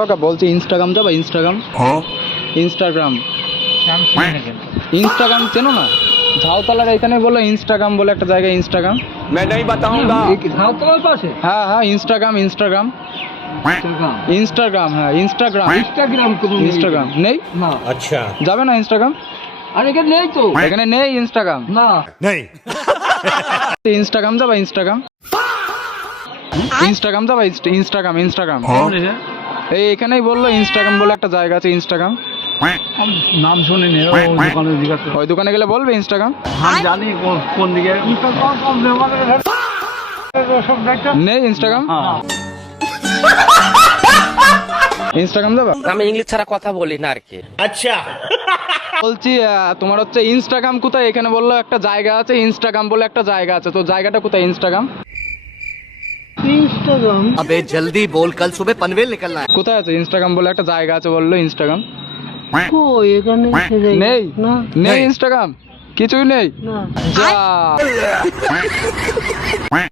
ওকে বলছি ইনস্টাগ্রাম যাবা Instagram Instagram Instagram চেনো না ঝাউতলার এখানে বলো ইনস্টাগ্রাম বলে একটা জায়গা ইনস্টাগ্রাম मैं नहीं बताऊंगा। ঝাউতলার পাশে হ্যাঁ হ্যাঁ ইনস্টাগ্রাম ইনস্টাগ্রাম ইনস্টাগ্রাম হ্যাঁ ইনস্টাগ্রাম ইনস্টাগ্রাম কোনো ইনস্টাগ্রাম নেই না। अच्छा যাবে না ইনস্টাগ্রাম আর এখানে নেই তো এখানে নেই ইনস্টাগ্রাম না। नहीं ইনস্টাগ্রাম যাবা ইনস্টাগ্রাম ইনস্টাগ্রাম যাবা ইনস্টাগ্রাম ইনস্টাগ্রাম এই এখানেই বললো ইনস্টাগ্রাম বলে একটা জায়গা আছে ইনস্টাগ্রাম নাম শুনিনি ও দোকানে জিজ্ঞাসা ওই দোকানে গেলে বলবে ইনস্টাগ্রাম আমি জানি কোন দিকে নেই ইনস্টাগ্রাম হ্যাঁ। ইনস্টাগ্রাম যাবা আমি ইংলিশ ছাড়া কথা বলি না আর কি। अच्छा বলছি তোমার হচ্ছে ইনস্টাগ্রাম কোথায় এখানে বললো একটা জায়গা আছে ইনস্টাগ্রাম বলে একটা জায়গা আছে তো জায়গাটা কোথায় ইনস্টাগ্রাম ইনস্টাগ্রাম अबे जल्दी बोल, कल सुबह पनवेल निकलना है। কোথায় আছে ইনস্টাগ্রাম বলে একটা জায়গা আছে বললো ইনস্টাগ্রাম ও এখানে নেই না নেই ইনস্টাগ্রাম কিছুই নেই না যা